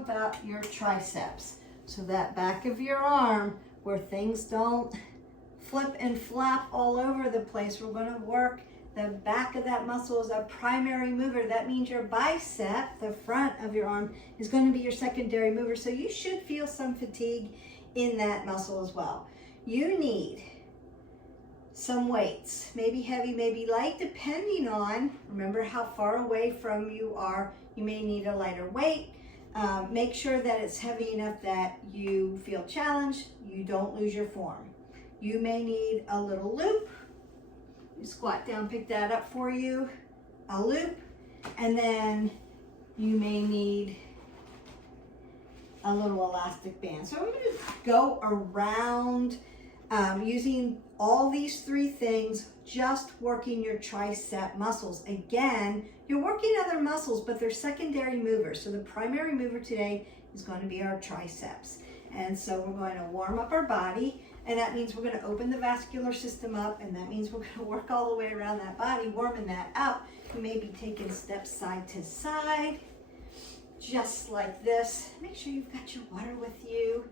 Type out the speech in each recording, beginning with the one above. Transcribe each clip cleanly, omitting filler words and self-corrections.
about your triceps. So that back of your arm where things don't flip and flap all over the place, we're going to work the back of that muscle is a primary mover. That means your bicep, the front of your arm, is going to be your secondary mover. So you should feel some fatigue in that muscle as well. You need some weights, maybe heavy, maybe light, depending on, remember how far away from you are. You may need a lighter weight. Make sure that it's heavy enough that you feel challenged, you don't lose your form. You may need a little loop. You squat down, pick that up for you, a loop, and then you may need a little elastic band. So I'm going to go around using all these three things, just working your tricep muscles. Again, you're working other muscles, but they're secondary movers. So the primary mover today is going to be our triceps. And so we're going to warm up our body, and that means we're going to open the vascular system up, and that means we're going to work all the way around that body, warming that up. You may be taking steps side to side, just like this. Make sure you've got your water with you.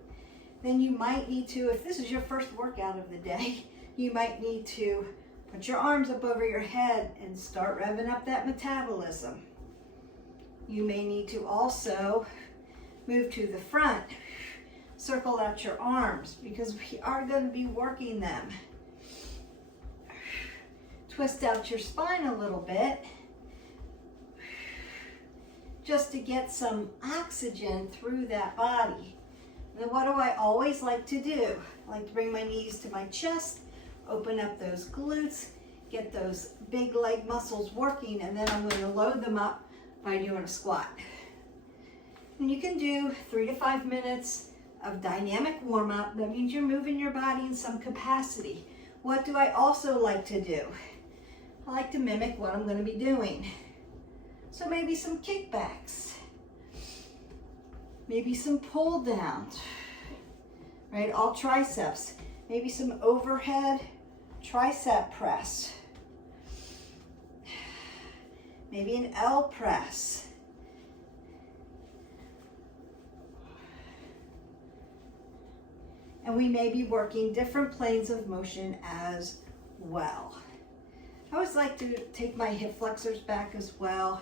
Then you might need to, if this is your first workout of the day, you might need to put your arms up over your head and start revving up that metabolism. You may need to also move to the front. Circle out your arms because we are going to be working them. Twist out your spine a little bit just to get some oxygen through that body. And then what do I always like to do? I like to bring my knees to my chest, open up those glutes, get those big leg muscles working, and then I'm going to load them up by doing a squat. And you can do 3 to 5 minutes of dynamic warm-up. That means you're moving your body in some capacity. What do I also like to do? I like to mimic what I'm going to be doing. So maybe some kickbacks, maybe some pull downs, right? All triceps, maybe some overhead tricep press, maybe an L press. And we may be working different planes of motion as well. I always like to take my hip flexors back as well.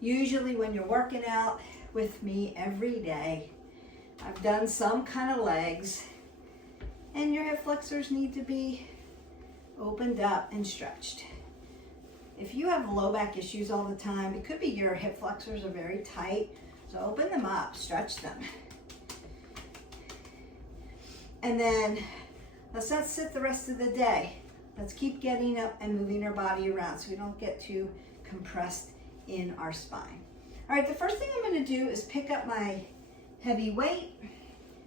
Usually when you're working out with me every day, I've done some kind of legs, and your hip flexors need to be opened up and stretched. If you have low back issues all the time, it could be your hip flexors are very tight, so open them up, stretch them. And then let's not sit the rest of the day. Let's keep getting up and moving our body around so we don't get too compressed in our spine. All right, the first thing I'm going to do is pick up my heavy weight,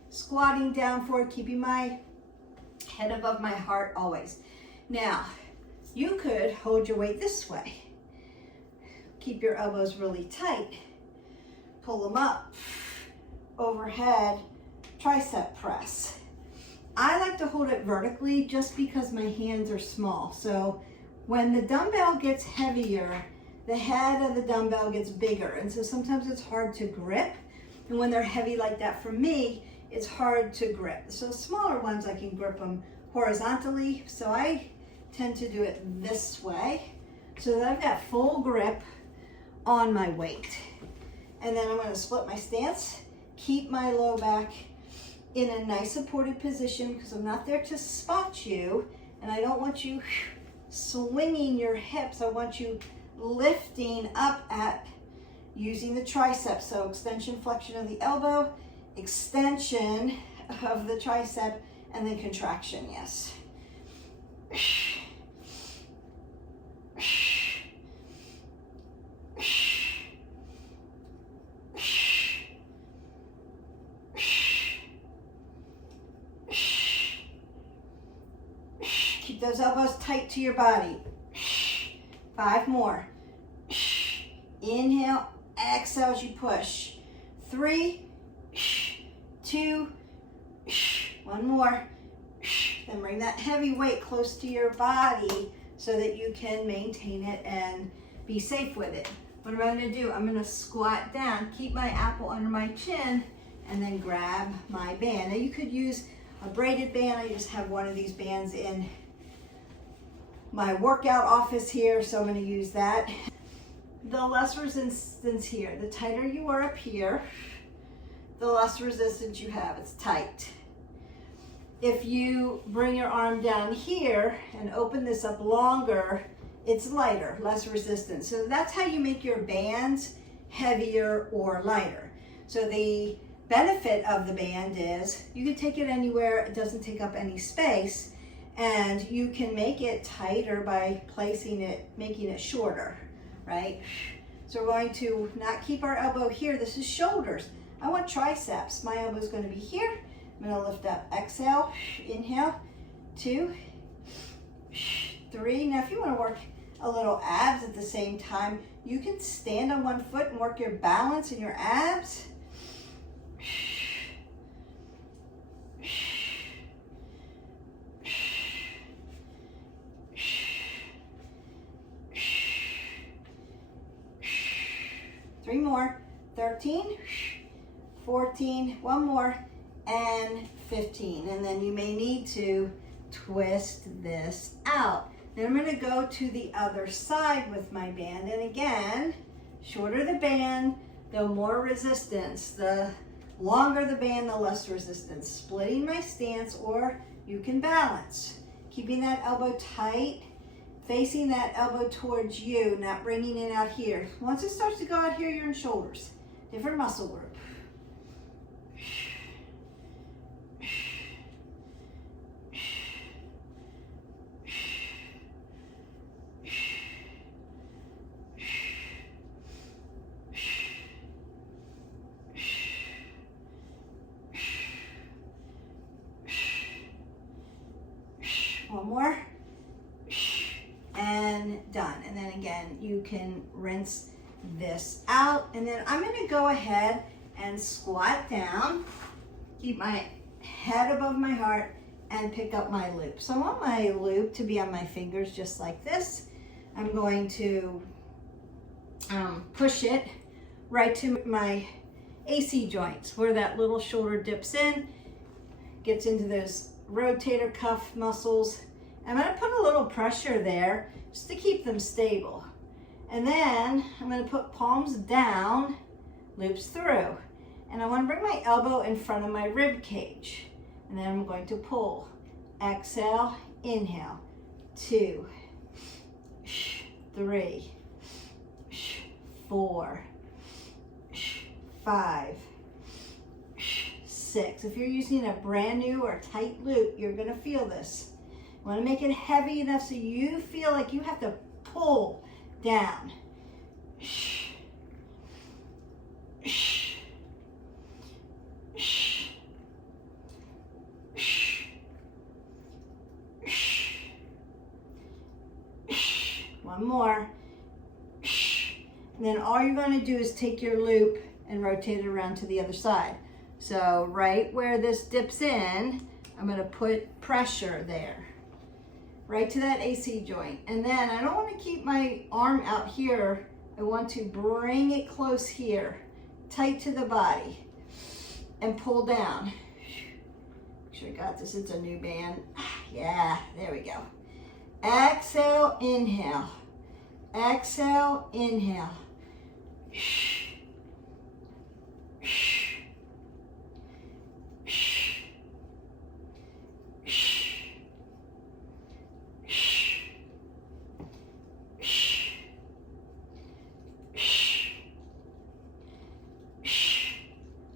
squatting down forward, keeping my head above my heart always. Now, you could hold your weight this way. Keep your elbows really tight. Pull them up, overhead, tricep press. I like to hold it vertically just because my hands are small. So when the dumbbell gets heavier, the head of the dumbbell gets bigger. And so sometimes it's hard to grip. And when they're heavy like that for me, it's hard to grip. So smaller ones, I can grip them horizontally. So I tend to do it this way so that I've got full grip on my weight. And then I'm going to split my stance, keep my low back in a nice supported position because I'm not there to spot you, and I don't want you swinging your hips. I want you lifting up at using the triceps. So extension, flexion of the elbow, extension of the tricep, and then contraction, yes. Keep those elbows tight to your body. 5 more. Inhale, exhale as you push. 3, 2, 1 more. Then bring that heavy weight close to your body so that you can maintain it and be safe with it. what am I gonna do? I'm gonna squat down, keep my apple under my chin, and then grab my band. Now you could use a braided band. I just have one of these bands in my workout office here, so I'm gonna use that. The less resistance here. The tighter you are up here, the less resistance you have. It's tight. If you bring your arm down here and open this up longer, it's lighter, less resistance. So that's how you make your bands heavier or lighter. So the benefit of the band is you can take it anywhere, it doesn't take up any space, and you can make it tighter by placing it, making it shorter, right? So we're going to not keep our elbow here. This is shoulders. I want triceps. My elbow is going to be here. I'm going to lift up. Exhale, inhale, 2, 3. Now if you want to work a little abs at the same time, you can stand on one foot and work your balance and your abs. Three more. 13, 14, one more, and 15. And then you may need to twist this out. Then I'm going to go to the other side with my band. And again, shorter the band, the more resistance. The longer the band, the less resistance. Splitting my stance, or you can balance. Keeping that elbow tight, facing that elbow towards you, not bringing it out here. Once it starts to go out here, you're in shoulders. Different muscle group. One more, and done. And then again, you can rinse this out. And then I'm gonna go ahead and squat down, keep my head above my heart, and pick up my loop. So I want my loop to be on my fingers just like this. I'm going to push it right to my AC joints, where that little shoulder dips in, gets into those rotator cuff muscles. I'm going to put a little pressure there just to keep them stable. And then I'm going to put palms down, loops through. And I want to bring my elbow in front of my rib cage. And then I'm going to pull. Exhale, inhale. 2, 3, 4, 5, 6. If you're using a brand new or tight loop, you're going to feel this. You want to make it heavy enough so you feel like you have to pull down. One more. And then all you're going to do is take your loop and rotate it around to the other side. So right where this dips in, I'm going to put pressure there, right to that AC joint. And then I don't want to keep my arm out here. I want to bring it close here, tight to the body, and pull down. Make sure I got this. It's a new band. Yeah, there we go. Exhale, inhale. Exhale, inhale.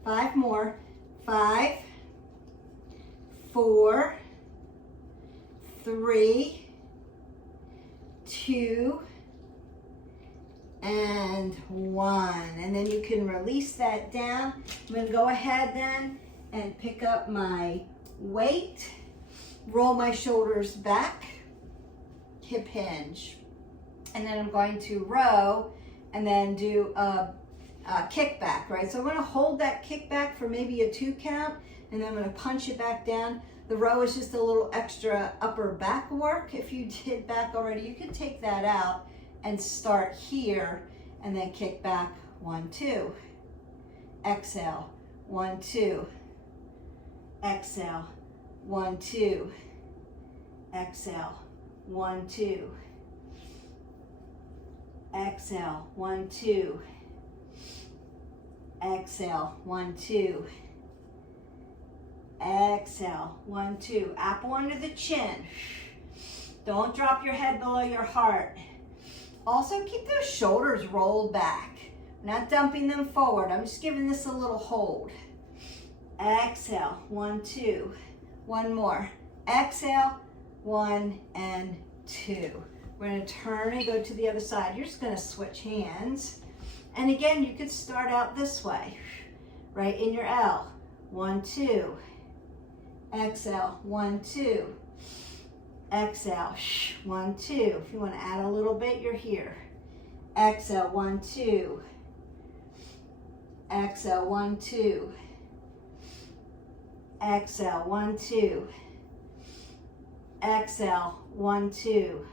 5 more. 5, 4, 3, 2, and 1. And then you can release that down. I'm going to go ahead then and pick up my weight, roll my shoulders back, hip hinge. And then I'm going to row and then do a kickback, right? So I'm going to hold that kickback for maybe a 2 count, and then I'm going to punch it back down. The row is just a little extra upper back work. If you did back already, you can take that out and start here and then kick back, 1, 2. Exhale, 1, 2. Exhale, 1, 2. Exhale, 1, 2. Exhale, 1, 2. Exhale, 1, 2. Exhale, 1, 2. Apple under the chin. Don't drop your head below your heart. Also, keep those shoulders rolled back. Not dumping them forward. I'm just giving this a little hold. Exhale, 1, 2. One more. Exhale, 1 and 2. We're going to turn and go to the other side. You're just going to switch hands. And again, you could start out this way, right in your L. 1, 2. Exhale, 1, 2. Exhale, 1, 2. If you want to add a little bit, you're here. Exhale, 1, 2. Exhale, 1, 2. Exhale, 1, 2. Exhale, 1, 2.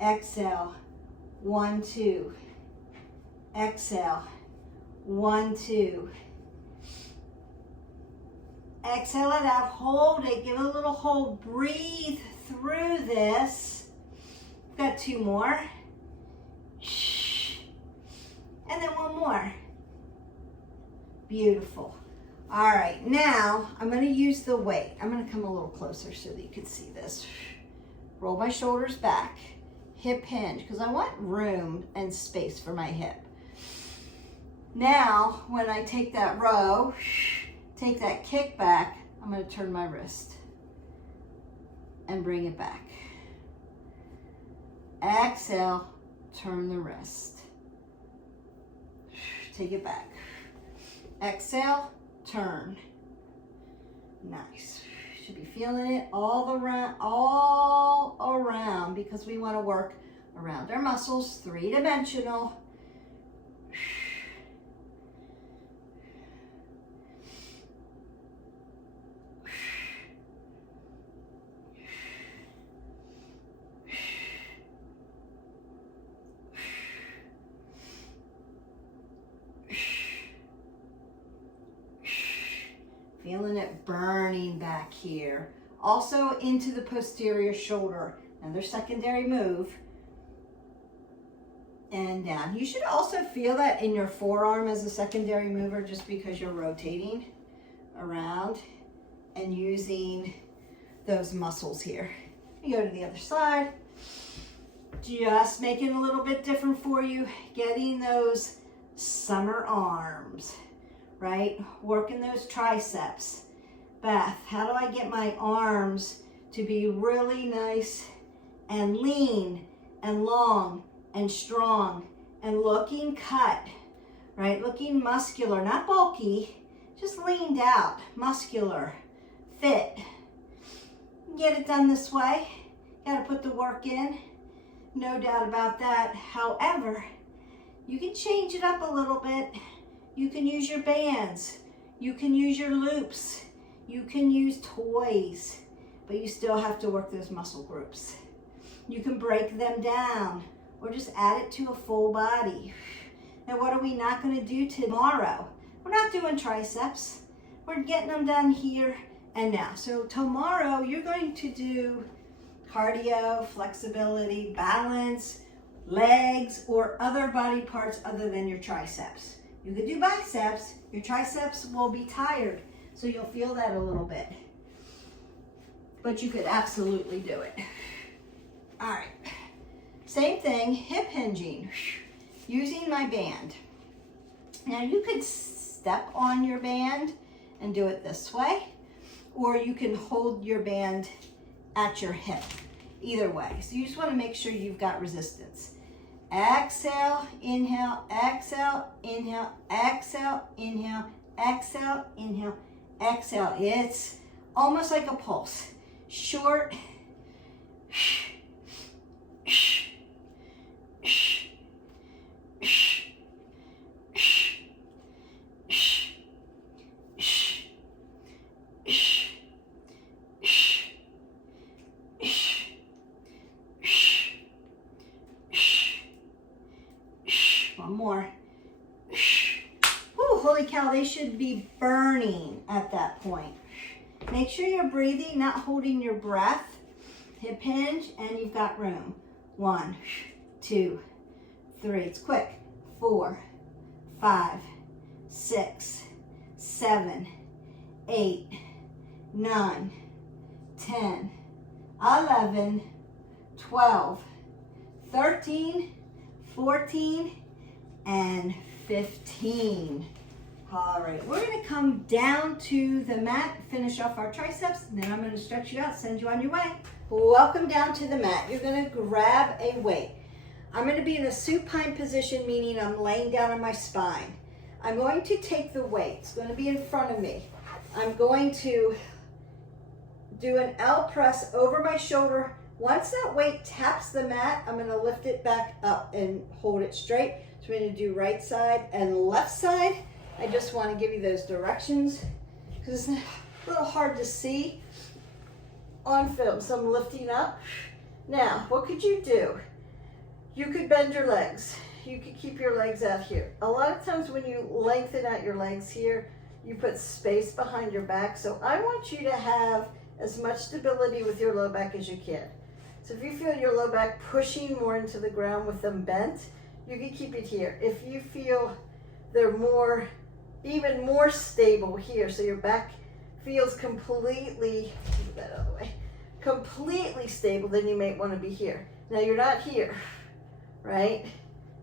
Exhale, 1, 2. Exhale, 1, 2. Exhale it out, hold it, give it a little hold, breathe through this. We've got 2 more. And then 1 more. Beautiful. All right, now I'm going to use the weight. I'm going to come a little closer so that you can see this. Roll my shoulders back, hip hinge, because I want room and space for my hip. Now, when I take that row, take that kick back, I'm going to turn my wrist and bring it back. Exhale, turn the wrist. Take it back. Exhale, turn. Nice. Should be feeling it all around because we want to work around our muscles, 3-dimensional. Feeling it burning back here. Also into the posterior shoulder. Another secondary move. And down. You should also feel that in your forearm as a secondary mover just because you're rotating around and using those muscles here. You go to the other side. Just making it a little bit different for you. Getting those summer arms. Right? Working those triceps. Beth, how do I get my arms to be really nice and lean and long and strong and looking cut, right? Looking muscular, not bulky, just leaned out, muscular, fit. Get it done this way. Got to put the work in. No doubt about that. However, you can change it up a little bit. You can use your bands, you can use your loops, you can use toys, but you still have to work those muscle groups. You can break them down or just add it to a full body. Now, what are we not going to do tomorrow? We're not doing triceps. We're getting them done here and now. So tomorrow you're going to do cardio, flexibility, balance, legs, or other body parts other than your triceps. You could do biceps, your triceps will be tired, so you'll feel that a little bit. But you could absolutely do it. All right, same thing, hip hinging, using my band. Now you could step on your band and do it this way, or you can hold your band at your hip, either way. So you just wanna make sure you've got resistance. Exhale, inhale, exhale, inhale, exhale, inhale, exhale, inhale, exhale. It's almost like a pulse. Short, more. Ooh, holy cow, they should be burning at that point. Make sure you're breathing, not holding your breath. Hip hinge, and you've got room. 1, 2, 3. It's quick. 4, 5, 6, 7, 8, 9, 10, 11, 12, 13, 14, and 15. All right, we're gonna come down to the mat, finish off our triceps, and then I'm gonna stretch you out, send you on your way. Welcome down to the mat. You're gonna grab a weight. I'm gonna be in a supine position, meaning I'm laying down on my spine. I'm going to take the weight. It's gonna be in front of me. I'm going to do an L press over my shoulder. Once that weight taps the mat, I'm gonna lift it back up and hold it straight. So we're gonna do right side and left side. I just wanna give you those directions because it's a little hard to see on film. So I'm lifting up. Now, what could you do? You could bend your legs. You could keep your legs out here. A lot of times when you lengthen out your legs here, you put space behind your back. So I want you to have as much stability with your low back as you can. So if you feel your low back pushing more into the ground with them bent, you can keep it here. If you feel they're more, even more stable here, so your back feels completely, move that out of the way, completely stable, then you may want to be here. Now you're not here, right?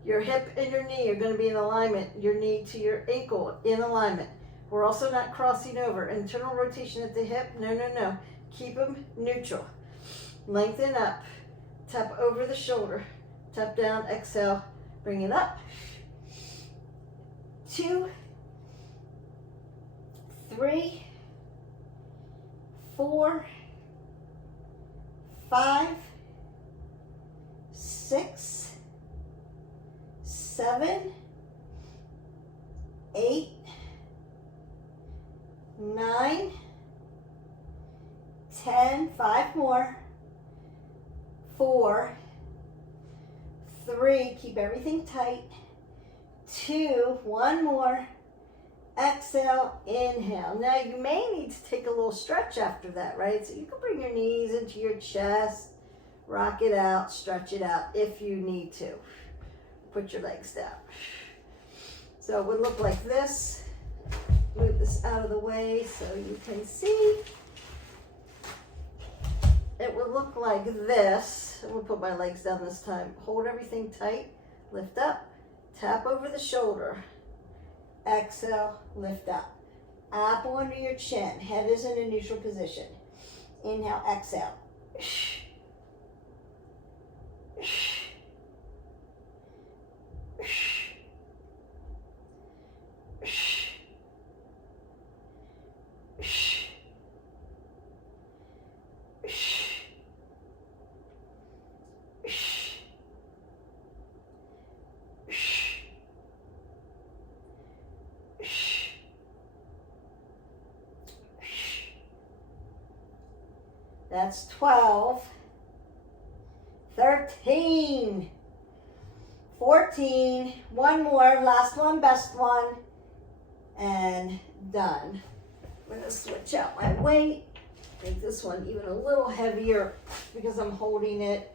Your hip and your knee are going to be in alignment, your knee to your ankle in alignment. We're also not crossing over. Internal rotation at the hip, no, no, no. Keep them neutral. Lengthen up, tap over the shoulder, tap down, exhale, bring it up. 2, 3, 4, 5, 6, 7, 8, 9, 10, 5 more, 4, 3, keep everything tight, 2, 1 more, exhale, inhale. Now you may need to take a little stretch after that, right? So you can bring your knees into your chest, rock it out, stretch it out if you need to. Put your legs down. So it would look like this. Move this out of the way so you can see. It would look like this. I'm gonna put my legs down this time. Hold everything tight, lift up, tap over the shoulder. Exhale, lift up. Apple under your chin. Head is in a neutral position. Inhale, exhale. That's 12, 13, 14, one more, last one, best one, and done. I'm gonna switch out my weight, make this one even a little heavier because I'm holding it.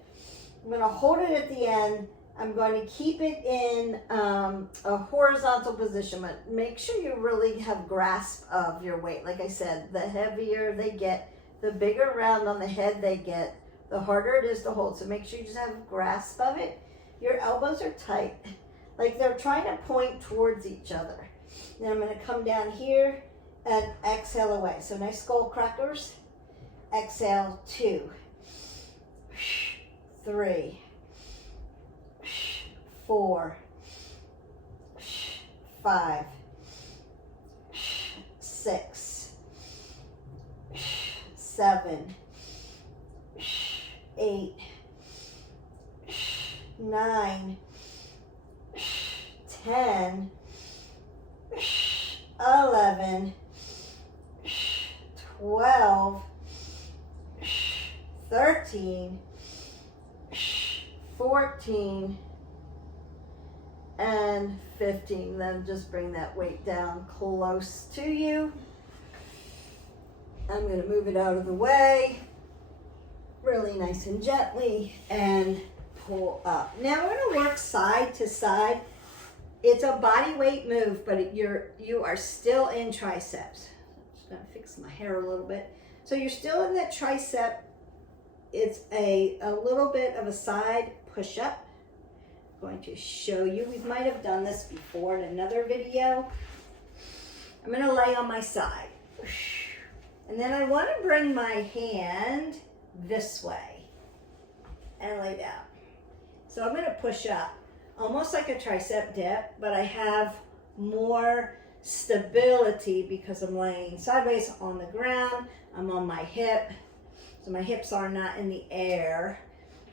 I'm gonna hold it at the end. I'm going to keep it in a horizontal position, but make sure you really have grasp of your weight. Like I said, the heavier they get, the bigger round on the head they get, the harder it is to hold. So make sure you just have a grasp of it. Your elbows are tight, like they're trying to point towards each other. Then I'm gonna come down here and exhale away. So nice skull crackers. Exhale, 2, 3, 4, 5, 6, 7, 8, 9, 10, 11, 12, 13, 14, and 15. Then just bring that weight down close to you. I'm going to move it out of the way, really nice and gently, and pull up. Now we're going to work side to side. It's a body weight move, but you are still in triceps. I'm just going to fix my hair a little bit. So you're still in that tricep. It's a little bit of a side push-up. I'm going to show you. We might have done this before in another video. I'm going to lay on my side. And then I want to bring my hand this way and lay down. So I'm going to push up, almost like a tricep dip, but I have more stability because I'm laying sideways on the ground. I'm on my hip, so my hips are not in the air.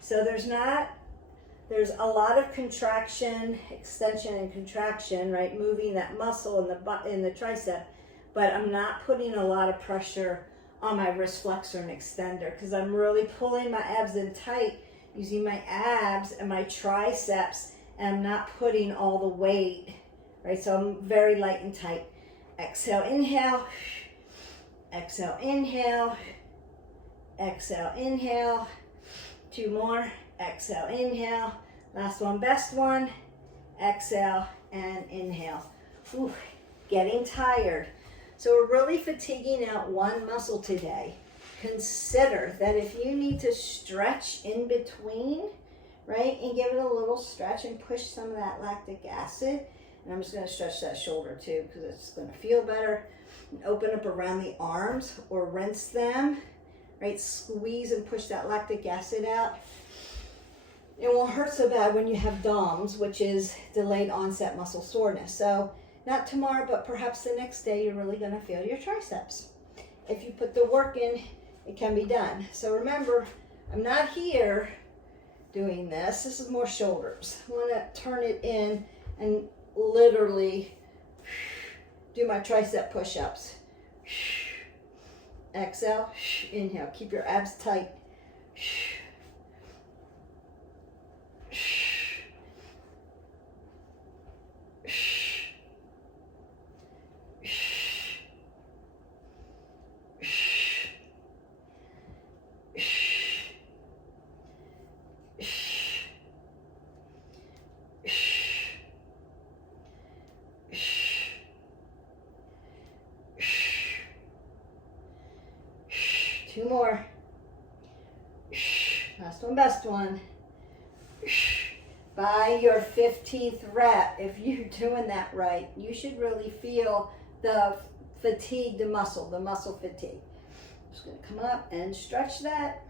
So there's a lot of contraction, extension and contraction, right? Moving that muscle in the tricep, but I'm not putting a lot of pressure on my wrist flexor and extender because I'm really pulling my abs in tight using my abs and my triceps, and I'm not putting all the weight, right? So I'm very light and tight. Exhale, inhale. Exhale, inhale. Exhale, inhale. 2 more. Exhale, inhale. Last one, best one. Exhale and inhale. Ooh, getting tired. So we're really fatiguing out one muscle today. Consider that if you need to stretch in between, right, and give it a little stretch and push some of that lactic acid, and I'm just going to stretch that shoulder too because it's going to feel better, and open up around the arms or rinse them, right, squeeze and push that lactic acid out. It won't hurt so bad when you have DOMS, which is delayed onset muscle soreness. So not tomorrow, but perhaps the next day, you're really going to feel your triceps. If you put the work in, it can be done. So remember, I'm not here doing this. This is more shoulders. I want to turn it in and literally do my tricep push-ups. Exhale, inhale. Keep your abs tight. 2 more. Last one, best one. By your 15th rep, if you're doing that right, you should really feel the fatigue, the muscle fatigue. I'm just going to come up and stretch that.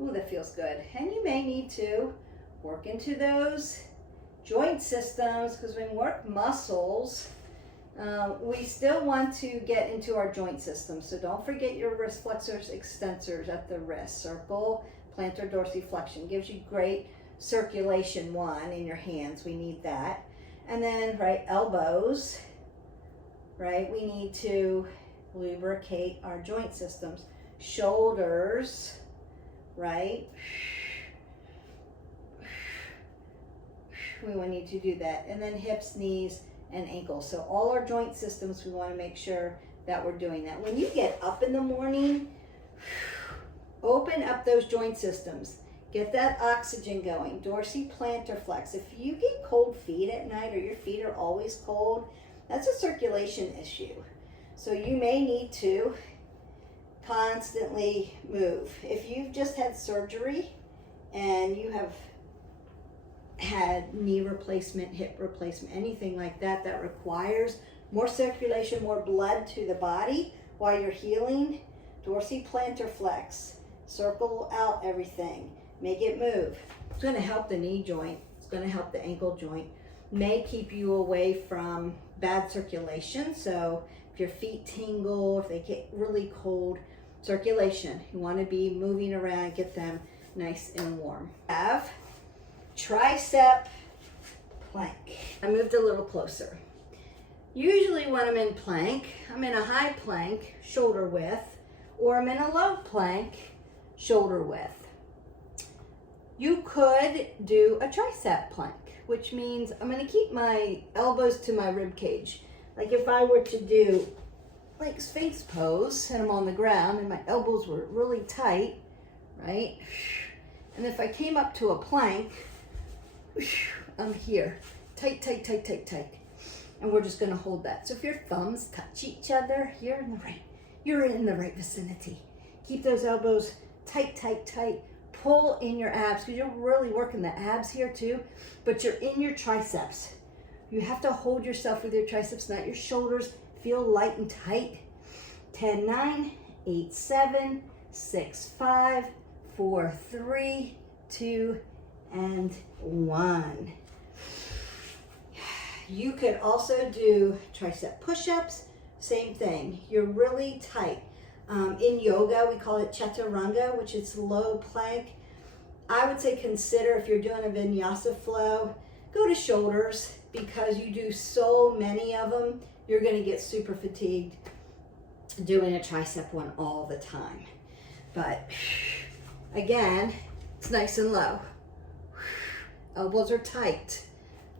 Ooh, that feels good. And you may need to work into those joint systems, because when we work muscles, we still want to get into our joint system. So don't forget your wrist flexors, extensors at the wrist. Circle, plantar dorsiflexion. Gives you great circulation, one, in your hands. We need that. And then, right, elbows, right? We need to lubricate our joint systems. Shoulders, right? We will need to do that. And then hips, knees, and ankles. So all our joint systems, we want to make sure that we're doing that. When you get up in the morning, open up those joint systems. Get that oxygen going. Dorsiplantar flex. If you get cold feet at night or your feet are always cold, that's a circulation issue. So you may need to constantly move. If you've just had surgery and you have had knee replacement, hip replacement, anything like that, that requires more circulation, more blood to the body while you're healing, dorsiplantar flex. Circle out everything. Make it move. It's going to help the knee joint. It's going to help the ankle joint. May keep you away from bad circulation. So if your feet tingle, if they get really cold, circulation. You want to be moving around, get them nice and warm. Have tricep plank. I moved a little closer. Usually when I'm in plank, I'm in a high plank, shoulder width, or I'm in a low plank, shoulder width. You could do a tricep plank, which means I'm going to keep my elbows to my rib cage. Like if I were to do like Sphinx pose and I'm on the ground and my elbows were really tight, right? And if I came up to a plank, I'm here, tight, tight, tight, tight, tight. And we're just gonna hold that. So if your thumbs touch each other, you're in the right vicinity. Keep those elbows tight, tight, tight. Pull in your abs, because you're really working the abs here too, but you're in your triceps. You have to hold yourself with your triceps, not your shoulders. Feel light and tight. 10, 9, 8, 7, 6, 5, 4, 3, 2, and 1. You could also do tricep push-ups, same thing. You're really tight. In yoga, we call it chaturanga, which is low plank. I would say consider, if you're doing a vinyasa flow, go to shoulders, because you do so many of them, you're gonna get super fatigued doing a tricep one all the time. But again, it's nice and low. Elbows are tight.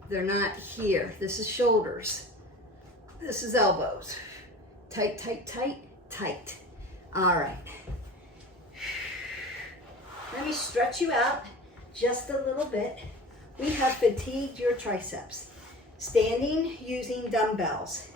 They're not here. This is shoulders. This is elbows. Tight, tight, tight, tight. All right. Let me stretch you out just a little bit. We have fatigued your triceps. Standing using dumbbells.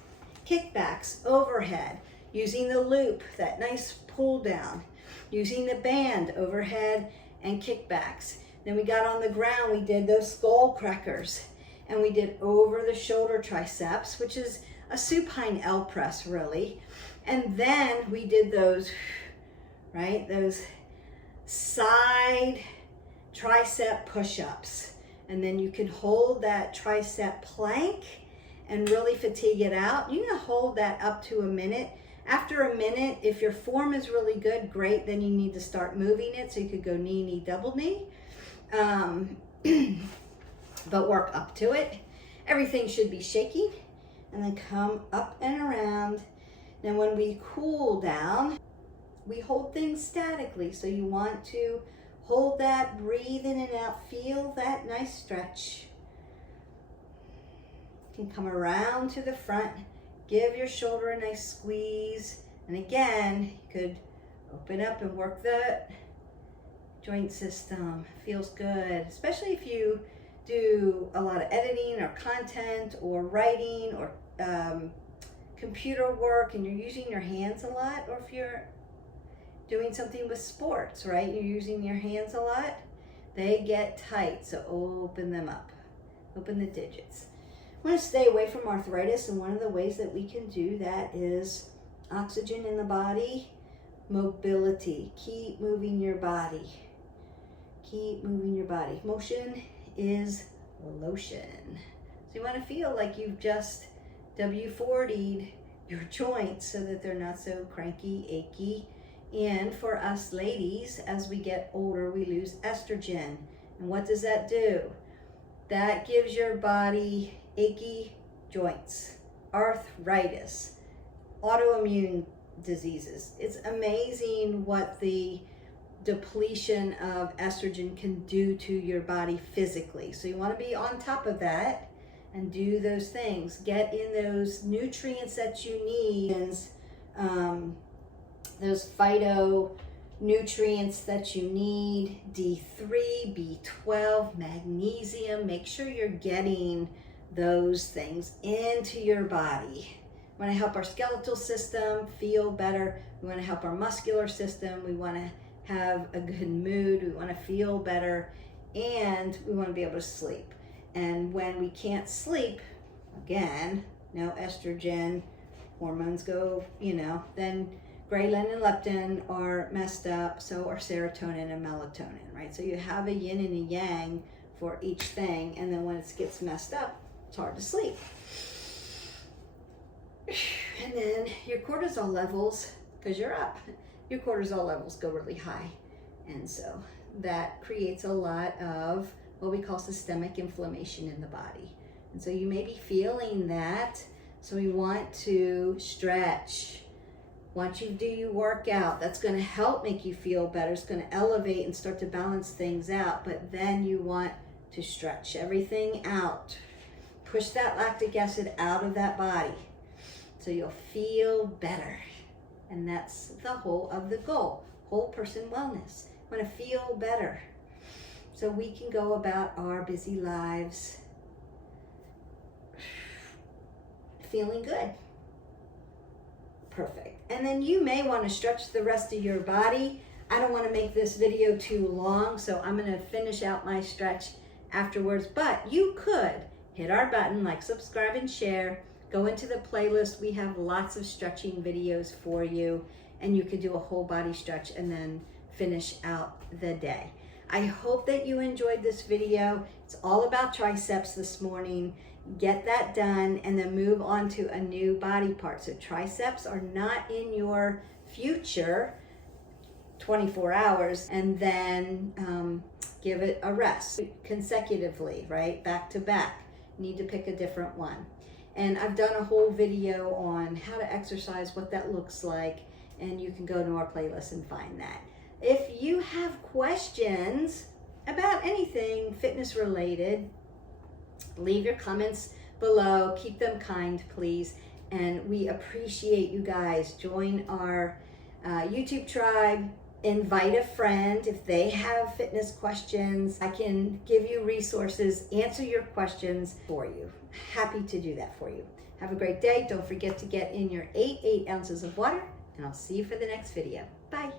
Kickbacks overhead. Using the loop, that nice pull down. Using the band overhead and kickbacks. Then we got on the ground, we did those skull crackers. And we did over the shoulder triceps, which is a supine L press really. And then we did those, right? Those side tricep push-ups. And then you can hold that tricep plank and really fatigue it out. You can hold that up to a minute. After a minute, if your form is really good, great, then you need to start moving it. So you could go knee, knee, double knee. But work up to it. Everything should be shaking, and then come up and around. Then when we cool down, we hold things statically. So you want to hold that, breathe in and out, feel that nice stretch. You can come around to the front, give your shoulder a nice squeeze. And again, you could open up and work the joint system. Feels good, especially if you do a lot of editing or content or writing or computer work and you're using your hands a lot, or if you're doing something with sports, right? You're using your hands a lot. They get tight, so open them up. Open the digits. I want to stay away from arthritis, and one of the ways that we can do that is oxygen in the body, mobility. Keep moving your body. Keep moving your body. Motion is lotion. So you want to feel like you've just WD-40'd your joints so that they're not so cranky, achy. And for us ladies, as we get older, we lose estrogen. And what does that do? That gives your body achy joints, arthritis, autoimmune diseases. It's amazing what the depletion of estrogen can do to your body physically. So you want to be on top of that and do those things. Get in those nutrients that you need, those phytonutrients that you need, D3, B12, magnesium. Make sure you're getting those things into your body. We want to help our skeletal system feel better. We want to help our muscular system. We want to have a good mood, we want to feel better, and we want to be able to sleep. And when we can't sleep, again, no estrogen, hormones go, then ghrelin and leptin are messed up, so are serotonin and melatonin, right? So you have a yin and a yang for each thing, and then when it gets messed up, it's hard to sleep. And then your cortisol levels, because you're up, your cortisol levels go really high. And so that creates a lot of what we call systemic inflammation in the body. And so you may be feeling that. So we want to stretch, Once you do your workout, that's going to help make you feel better. It's going to elevate and start to balance things out. But then you want to stretch everything out. Push that lactic acid out of that body so you'll feel better. And that's the whole of the goal. Whole person wellness. I want to feel better so we can go about our busy lives feeling good. Perfect. And then you may want to stretch the rest of your body. I don't want to make this video too long, so I'm going to finish out my stretch afterwards. But you could hit our button, like, subscribe, and share. Go into the playlist. We have lots of stretching videos for you, and you could do a whole body stretch and then finish out the day. I hope that you enjoyed this video. It's all about triceps this morning. Get that done and then move on to a new body part. So triceps are not in your future 24 hours, and then give it a rest consecutively, right? Back to back. You need to pick a different one. And I've done a whole video on how to exercise, what that looks like, and you can go to our playlist and find that. If you have questions about anything fitness related, leave your comments below. Keep them kind, please. And we appreciate you guys. Join our YouTube tribe. Invite a friend if they have fitness questions. I can give you resources, answer your questions for you. Happy to do that for you. Have a great day. Don't forget to get in your 8 ounces of water, and I'll see you for the next video. Bye.